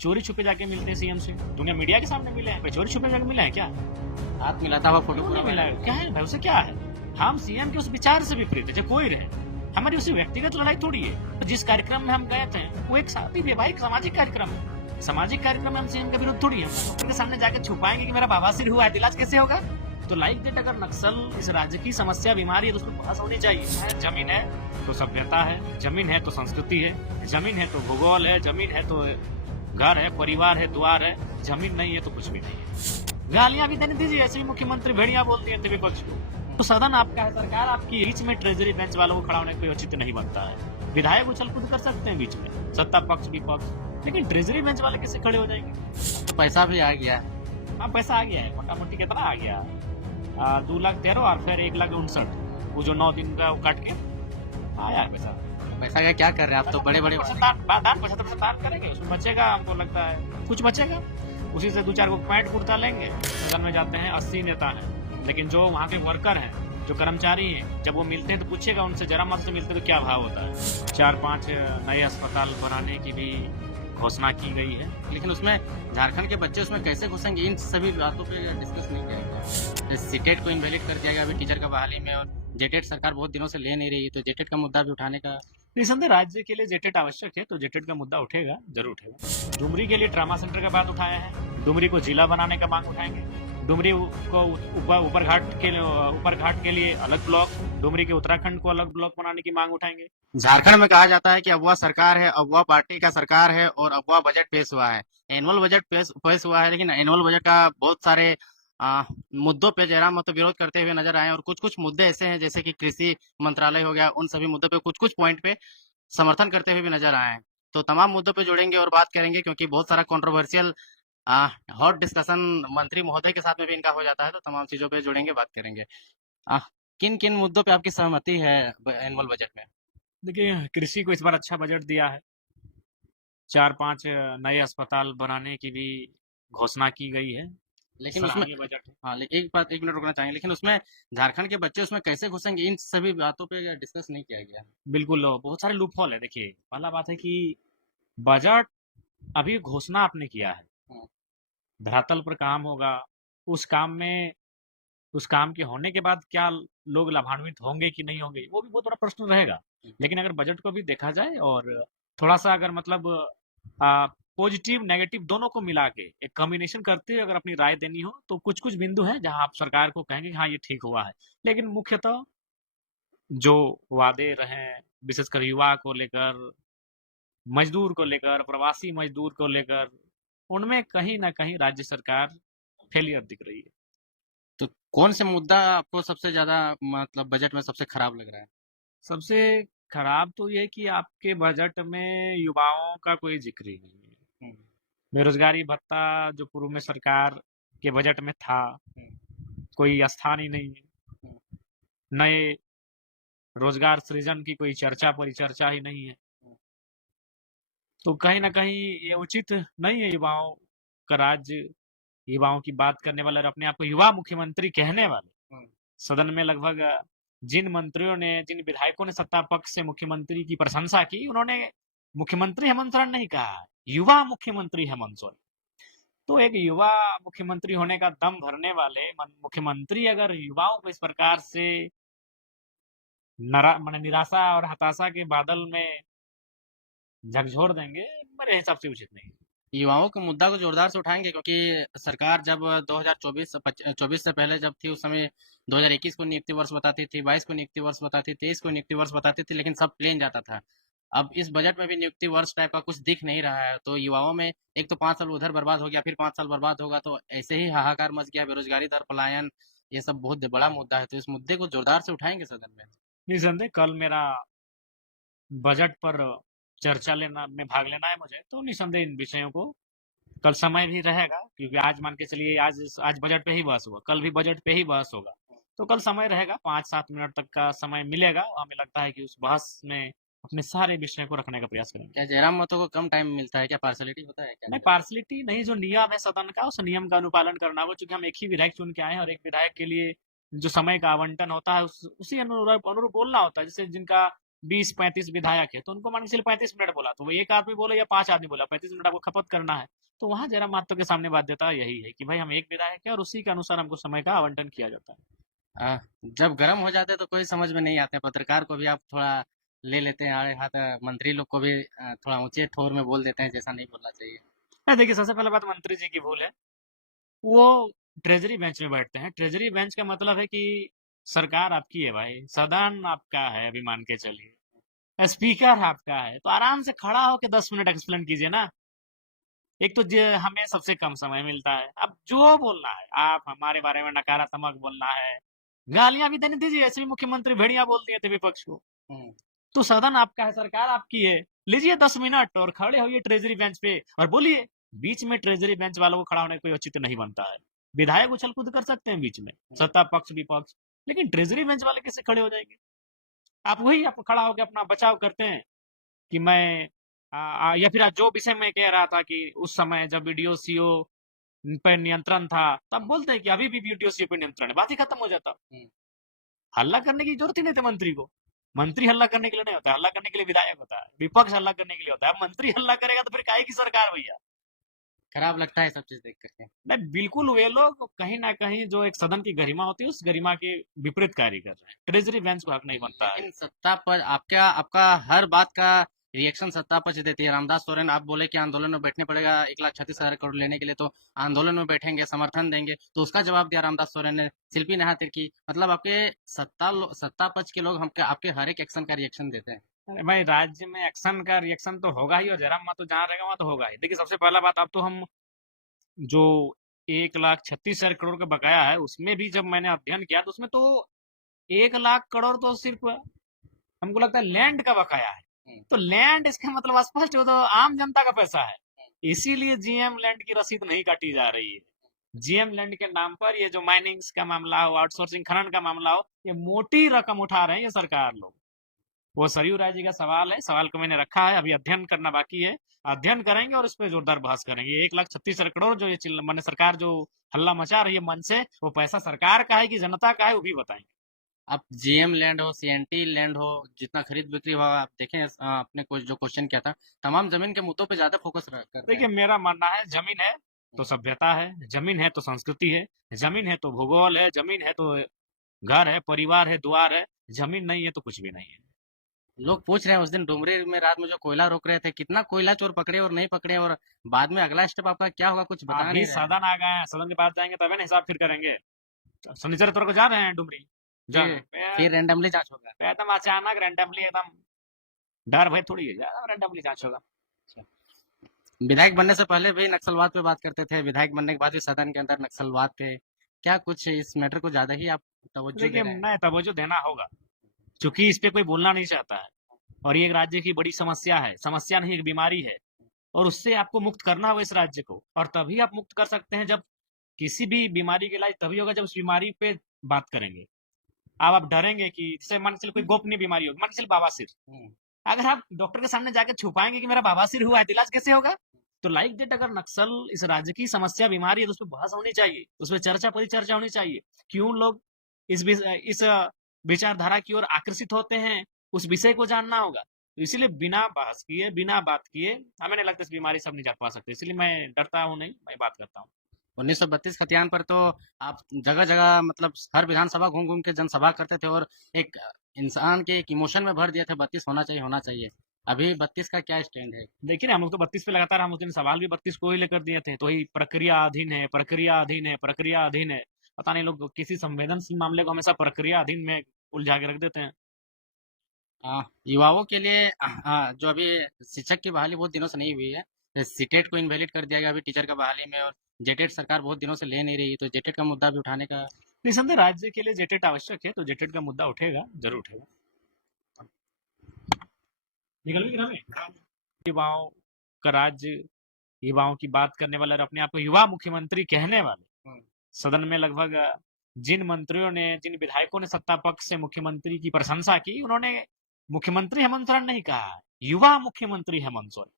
चोरी छुपे जाके मिलते हैं सीएम से, दुनिया मीडिया के सामने मिले हैं, चोरी छुपे जाके मिले हैं क्या? हाथ मिलाता हुआ फोटो पूरा मिला है क्या है भाई, उसे क्या है? हम सीएम के उस विचार से विपरीत है, चाहे कोई रहे, हमारी उसी व्यक्तिगत लड़ाई थोड़ी है। तो जिस कार्यक्रम में हम गए थे वो एक शादी वैवाहिक सामाजिक कार्यक्रम है, सामाजिक कार्यक्रम में हम सीएम के विरुद्ध थोड़ी है। उनके सामने जाके छुपाएंगे कि मेरा बवासीर हुआ है, इलाज कैसे होगा? तो लाइक डेट अगर नक्सल इस राज्य की समस्या बीमारी है तो उसको पास होनी चाहिए। जमीन है तो सभ्यता है, जमीन है तो संस्कृति है, जमीन है तो भूगोल है, जमीन है तो घर है, परिवार है, द्वार है, जमीन नहीं है तो कुछ भी नहीं है। गालियां भी देने दीजिए, ऐसे ही मुख्यमंत्री भेड़िया बोलती है विपक्ष को। तो सदन आपका है, सरकार आपकी, बीच में ट्रेजरी बेंच वालों को खड़ा होने कोई औचित्य नहीं बनता है। विधायक उछल कूद कर सकते हैं बीच में, सत्ता पक्ष विपक्ष, लेकिन ट्रेजरी बेंच वाले कैसे खड़े हो जाएंगे? पैसा भी आ गया। हाँ पैसा आ गया है, मोटा मोटी कितना आ गया? 2,13,000 और फिर 1,59,000, वो जो 9 दिन का वो काट के आया है पैसा। पैसा का क्या कर रहे हैं आप? तो बड़े बड़े 75% दान करेंगे, उसमें बचेगा, हमको लगता है कुछ बचेगा, उसी से 2-4 को पैंट कुर्ता लेंगे। सदन में जाते हैं 80 नेता हैं, लेकिन जो वहाँ के वर्कर हैं, जो कर्मचारी हैं, जब वो मिलते हैं तो पूछेगा उनसे, जरा मत से मिलते तो क्या भाव होता है। 4-5 नए अस्पताल बनाने की भी घोषणा की गई है, लेकिन उसमें झारखंड के बच्चे उसमें कैसे घुसेंगे, इन सभी बातों पे डिस्कस नहीं किया गया। सीटेट को इनवैलिड कर दिया गया अभी टीचर का बहाली में, और जेटेट सरकार बहुत दिनों से ले नहीं रही, तो जेटेट का मुद्दा भी उठाने का निसंदेह राज्य के लिए जेटेट आवश्यक है, तो जेटेट का मुद्दा उठेगा, जरूर उठेगा। डुमरी के लिए ट्रामा सेंटर का बात उठाया है, डुमरी को जिला बनाने का मांग उठाएंगे, डुमरी को ऊपर घाट के लिए अलग ब्लॉक, डुमरी के उत्तराखंड को अलग ब्लॉक बनाने की मांग उठाएंगे। झारखंड में कहा जाता है कि अगवा सरकार है, अगवा पार्टी का सरकार है और अगवा बजट पेश हुआ है, एनुअल बजट पेश हुआ है, लेकिन एनुअल बजट का बहुत सारे मुद्दों पे जयराम महतो विरोध करते हुए नजर आए, और कुछ कुछ मुद्दे ऐसे हैं जैसे कि कृषि मंत्रालय हो गया, उन सभी मुद्दों पे कुछ कुछ पॉइंट पे समर्थन करते हुए भी नजर आए हैं। तो तमाम मुद्दों पे जुड़ेंगे और बात करेंगे, क्योंकि बहुत सारा कंट्रोवर्शियल हॉट डिस्कशन मंत्री महोदय के साथ में भी इनका हो जाता है, तो तमाम चीजों पे जुड़ेंगे, बात करेंगे। किन किन मुद्दों पे आपकी सहमति है एनुअल बजट में? देखिए, कृषि को इस बार अच्छा बजट दिया है, 4-5 नए अस्पताल बनाने की भी घोषणा की गई है, लेकिन उसमें बजट है। हाँ, लेकिन एक मिनट रुकना चाहेंगे, लेकिन उसमें झारखंड के बच्चे उसमें कैसे घुसेंगे, इन सभी बातों पे डिस्कस नहीं किया गया। बिल्कुल, बहुत सारे लूप होल है। देखिए, पहला बात है कि बजट अभी घोषणा आपने किया है, धरातल पर काम होगा, उस काम में उस काम के होने के बाद क्या लोग लाभान्वित होंगे कि नहीं होंगे, वो भी बहुत बड़ा प्रश्न रहेगा। लेकिन अगर बजट को भी देखा जाए और थोड़ा सा अगर मतलब पॉजिटिव नेगेटिव दोनों को मिला के एक कॉम्बिनेशन करते हुए अगर अपनी राय देनी हो, तो कुछ कुछ बिंदु हैं जहां आप सरकार को कहेंगे कि हाँ ये ठीक हुआ है। लेकिन मुख्यतः जो वादे रहे, विशेषकर युवा को लेकर, मजदूर को लेकर, प्रवासी मजदूर को लेकर, उनमें कहीं ना कहीं राज्य सरकार फेलियर दिख रही है। तो कौन से मुद्दा आपको सबसे ज्यादा मतलब बजट में सबसे खराब लग रहा है? सबसे खराब तो ये कि आपके बजट में युवाओं का कोई जिक्र ही नहीं है। बेरोजगारी भत्ता जो पूर्व में सरकार के बजट में था, कोई स्थान ही नहीं है। नए रोजगार सृजन की कोई चर्चा परिचर्चा ही नहीं है। तो कहीं ना कहीं ये उचित नहीं है युवाओं का राज्य, युवाओं की बात करने वाले और अपने आप को युवा मुख्यमंत्री कहने वाले सदन में लगभग जिन मंत्रियों ने, जिन विधायकों ने सत्ता पक्ष से मुख्यमंत्री की प्रशंसा की, उन्होंने मुख्यमंत्री हेमंत सोरेन नहीं कहा, युवा मुख्यमंत्री हेमंत सोरेन। तो एक युवा मुख्यमंत्री होने का दम भरने वाले मुख्यमंत्री अगर युवाओं को इस प्रकार से निराशा और हताशा के बादल में झकझोर देंगे, मेरे हिसाब से उचित नहीं। युवाओं के मुद्दा को जोरदार से उठाएंगे, क्योंकि सरकार जब 2024 से पहले जब थी, उस समय 2021 को नियुक्ति वर्ष बताती थी, 22 को नियुक्ति वर्ष बताती थी, 23 को नियुक्ति वर्ष बताती थी, लेकिन सब प्लेन जाता था। अब इस बजट में भी नियुक्ति वर्ष टाइप का कुछ दिख नहीं रहा है, तो युवाओं में एक तो 5 साल उधर बर्बाद हो गया, फिर 5 साल बर्बाद होगा, तो ऐसे ही हाहाकार मच गया, बेरोजगारी दर, पलायन, ये सब बहुत बड़ा मुद्दा है, तो इस मुद्दे को जोरदार से उठाएंगे सदन में। निसंदेह कल मेरा बजट पर चर्चा में भाग लेना है मुझे, तो निसंदेह इन विषयों को कल समय भी रहेगा, क्योंकि आज मान के चलिए आज बजट पे ही बहस हुआ, कल भी बजट पे ही बहस होगा, तो कल समय रहेगा, 5-7 मिनट तक का समय मिलेगा। हमें लगता है कि उस बहस में अपने सारे विषय को रखने का प्रयास करेंगे। क्या जयराम महतो को कम टाइम मिलता है, क्या पार्सलिटी होता है क्या? नहीं, पार्सलिटी नहीं, जो नियम है सदन का, उस नियम का अनुपालन करना होगा, क्योंकि हम एक ही विधायक चुन के आए हैं और एक विधायक के लिए जो समय का आवंटन होता है उसी अनुरूप बोलना होता है। जैसे जिनका 20-35 विधायक है, तो उनको मान के चलिए 35 मिनट बोला, तो वो एक आदमी बोले या 5 आदमी बोला, 35 मिनट आपको खपत करना है। तो वहाँ जयराम महतो के सामने बाध्यता यही है कि भाई हम एक विधायक है और उसी के अनुसार हमको समय का आवंटन किया जाता है। जब गर्म हो जाते हैं तो कोई समझ में नहीं आते, पत्रकार को भी आप थोड़ा ले लेते हैं आड़े हाथ, मंत्री लोग को भी थोड़ा ऊंचे ठोर में बोल देते हैं जैसा नहीं बोलना चाहिए। नहीं, देखिए सबसे पहले बात मंत्री जी की भूल है, वो ट्रेजरी बेंच में बैठते हैं। ट्रेजरी बेंच का मतलब है कि सरकार आपकी है भाई, सदन आपका है, अभी मान के चलिए स्पीकर आपका है, तो आराम से खड़ा होकर 10 मिनट एक्सप्लेन कीजिए ना। एक तो हमें सबसे कम समय मिलता है, अब जो बोलना है आप हमारे बारे में नकारात्मक बोलना है, गालियां भी देने दीजिए, ऐसे भी मुख्यमंत्री भेड़िया बोल दिए थे विपक्ष को। तो सदन आपका है, सरकार आपकी है, लीजिए 10 मिनट और खड़े होइए ट्रेजरी बेंच पे और बोलिए। बीच में ट्रेजरी बेंच वालों को खड़ा होने का कोई औचित्य नहीं बनता है। विधायक उछल कूद कर सकते हैं बीच में, सत्ता पक्ष विपक्ष, लेकिन ट्रेजरी बेंच वाले कैसे खड़े हो जाएंगे? आप वही आप खड़ा होकर अपना बचाव करते हैं कि मैं या फिर जो विषय में कह रहा था कि उस समय जब वीडियो सीओ पे नियंत्रण था, तब बोलते हैं कि अभी भी वीडियो सीओ पे नियंत्रण है, बात ही खत्म हो जाता। हल्ला करने की जरूरत ही नहीं थी मंत्री को। मंत्री हल्ला करने के लिए नहीं होता, हल्ला करने के लिए विधायक होता है, विपक्ष हल्ला करने के लिए होता है। अब मंत्री हल्ला करेगा तो फिर काहे की सरकार भैया? खराब लगता है सब चीज देख करके। नहीं, बिल्कुल वे लोग कहीं ना कहीं जो एक सदन की गरिमा होती है उस गरिमा के विपरीत कार्य कर रहे हैं। ट्रेजरी बेंच को हक नहीं बनता है। लेकिन सत्ता पर आपका आपका हर बात का रिएक्शन सत्ता पक्ष देती है। रामदास सोरेन आप बोले कि आंदोलन में बैठने पड़ेगा 1,36,000 करोड़ लेने के लिए, तो आंदोलन में बैठेंगे, समर्थन देंगे, तो उसका जवाब दिया रामदास सोरेन ने। शिल्पी नेहा तिर्की, मतलब आपके सत्ता पक्ष के लोग हमके आपके हर एक एक्शन का रिएक्शन देते हैं। अरे भाई, राज्य में एक्शन का रिएक्शन तो होगा ही, और जयराम महतो जहाँ रहेगा वहां तो होगा ही। देखिए सबसे पहला बात, अब तो हम जो 1,36,000 करोड़ का बकाया है उसमें भी जब मैंने अध्ययन किया तो उसमें तो 1,00,000 करोड़ तो सिर्फ हमको लगता है लैंड का बकाया है। तो लैंड, इसका मतलब स्पष्ट हो, तो आम जनता का पैसा है। इसीलिए जीएम लैंड की रसीद नहीं काटी जा रही है। जीएम लैंड के नाम पर ये जो माइनिंग्स का मामला हो, आउटसोर्सिंग खनन का मामला हो, ये मोटी रकम उठा रहे हैं ये सरकार लोग। वो सरयू राय जी का सवाल है, सवाल को मैंने रखा है, अभी अध्ययन करना बाकी है। अध्ययन करेंगे और इस पर जोरदार बहस करेंगे। 1,36,000 करोड़ जो ये मैंने सरकार जो हल्ला मचा रही है मन से, वो पैसा सरकार का है कि जनता का है, वो भी बताएंगे। आप जीएम लैंड हो, सीएनटी लैंड हो, जितना खरीद बिक्री हुआ, आप देखें आपने कुछ जो क्वेश्चन किया था, तमाम जमीन के मुद्दों पे ज्यादा फोकस कर रहे देखिए हैं। मेरा मानना है, जमीन है तो सभ्यता है, जमीन है तो संस्कृति है, जमीन है तो भूगोल है, जमीन है तो घर है, परिवार है, द्वार है। जमीन नहीं है तो कुछ भी नहीं है। लोग पूछ रहे हैं उस दिन डुमरी में रात में जो कोयला रोक रहे थे, कितना कोयला चोर पकड़े और नहीं पकड़े, और बाद में अगला स्टेप आपका क्या होगा कुछ बता अभी नहीं रहे हैं। सदन आ गए हैं, सदन के पास जाएंगे तभी ना हिसाब फिर करेंगे। शनिचर तौर को जा रहे हैं डुमरी, फिर रैंडमली जांच होगा। एकदम अचानक रैंडमली, एकदम डर भय थोड़ी है, रैंडमली जांच होगा। विधायक बनने से पहले भी नक्सलवाद पे बात करते थे, विधायक बनने के बाद भी सदन के अंदर नक्सलवाद पे, क्या कुछ इस मैटर को ज्यादा ही आप तवज्जो दे देखिए रहे हैं? नहीं, तवज्जो देना होगा, क्योंकि इस पे कोई बोलना नहीं चाहता है, और ये एक राज्य की बड़ी समस्या है, समस्या नहीं एक बीमारी है, और उससे आपको मुक्त करना होगा इस राज्य को। और तभी आप मुक्त कर सकते हैं जब किसी भी बीमारी का इलाज तभी होगा जब उस बीमारी पे बात करेंगे। अब आप डरेंगे कि जैसे मान के चलिए कोई गोपनीय बीमारी होगी, मान के चलिए बवासीर, अगर आप डॉक्टर के सामने जाके छुपाएंगे कि मेरा बवासीर हुआ है तो इलाज कैसे होगा? तो लाइक डेट अगर नक्सल इस राज्य की समस्या बीमारी है तो उस पर बहस होनी चाहिए, उस पर चर्चा परिचर्चा होनी चाहिए। क्यों लोग इस विचारधारा की ओर आकर्षित होते हैं, उस विषय को जानना होगा। तो इसीलिए बिना बहस किए, बिना बात किए, हमें नहीं लगता इस बीमारी से हम निजात पा सकते। इसलिए मैं डरता हूँ नहीं, मैं बात करता हूँ। 1932 खतियान पर तो आप जगह जगह मतलब हर विधानसभा घूम घूम के जनसभा करते थे और एक इंसान के एक इमोशन में भर दिया था 32 होना चाहिए होना चाहिए। अभी 32 का क्या स्टैंड है? देखिए ना, हम लोग तो 32 पे लगातार, हम उस दिन सवाल भी 32 को ही लेकर दिए थे, तो ही प्रक्रिया अधीन है, प्रक्रिया अधीन है, प्रक्रिया अधीन है। पता नहीं लोग किसी संवेदनशील मामले को हमेशा प्रक्रिया अधीन में उलझा के रख देते हैं। युवाओं के लिए जो अभी शिक्षक की बहाली बहुत दिनों से नहीं हुई है, सीटेट को इनवैलिड कर दिया गया अभी टीचर का बहाली में, और जेटेट सरकार बहुत दिनों से ले नहीं रही, तो जेटेट का मुद्दा भी उठाने का। निसंदेह राज्य के लिए जेटेट आवश्यक है, तो जेटेट का मुद्दा उठेगा, जरूर उठेगा। निकल भी ग्रामीण युवाओं का राज्य, युवाओं की बात करने वाले और अपने आप को युवा मुख्यमंत्री कहने वाले सदन में लगभग जिन मंत्रियों ने, जिन विधायकों ने सत्ता पक्ष से मुख्यमंत्री की प्रशंसा की, उन्होंने मुख्यमंत्री हेमंत सोरेन नहीं कहा, युवा मुख्यमंत्री हेमंत सोरेन।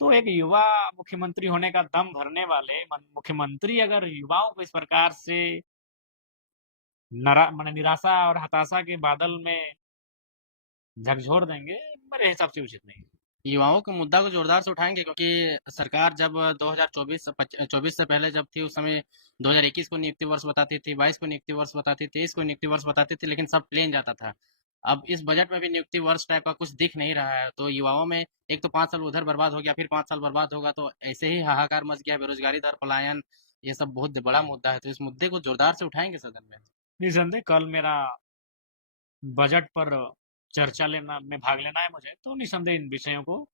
तो एक युवा मुख्यमंत्री होने का दम भरने वाले मुख्यमंत्री अगर युवाओं को इस प्रकार से माने निराशा और हताशा के बादल में झकझोर देंगे, मेरे हिसाब से उचित नहीं है। युवाओं के मुद्दा को जोरदार से उठाएंगे, क्योंकि सरकार जब 2024 से 24 से पहले जब थी, उस समय 2021 को नियुक्ति वर्ष बताती थी, 22 को नियुक्ति वर्ष बताती थी, 23 को नियुक्ति वर्ष बताती थी, लेकिन सब प्लेन जाता था। अब इस बजट में भी नियुक्ति वर्ष टाइप का कुछ दिख नहीं रहा है, तो युवाओं में एक तो 5 साल उधर बर्बाद हो गया, फिर 5 साल बर्बाद होगा, तो ऐसे ही हाहाकार मच गया, बेरोजगारी दर, पलायन, ये सब बहुत बड़ा मुद्दा है, तो इस मुद्दे को जोरदार से उठाएंगे सदन में। निसंदेह कल मेरा बजट पर चर्चा लेना में भाग लेना है मुझे, तो निसंदेह इन विषयों को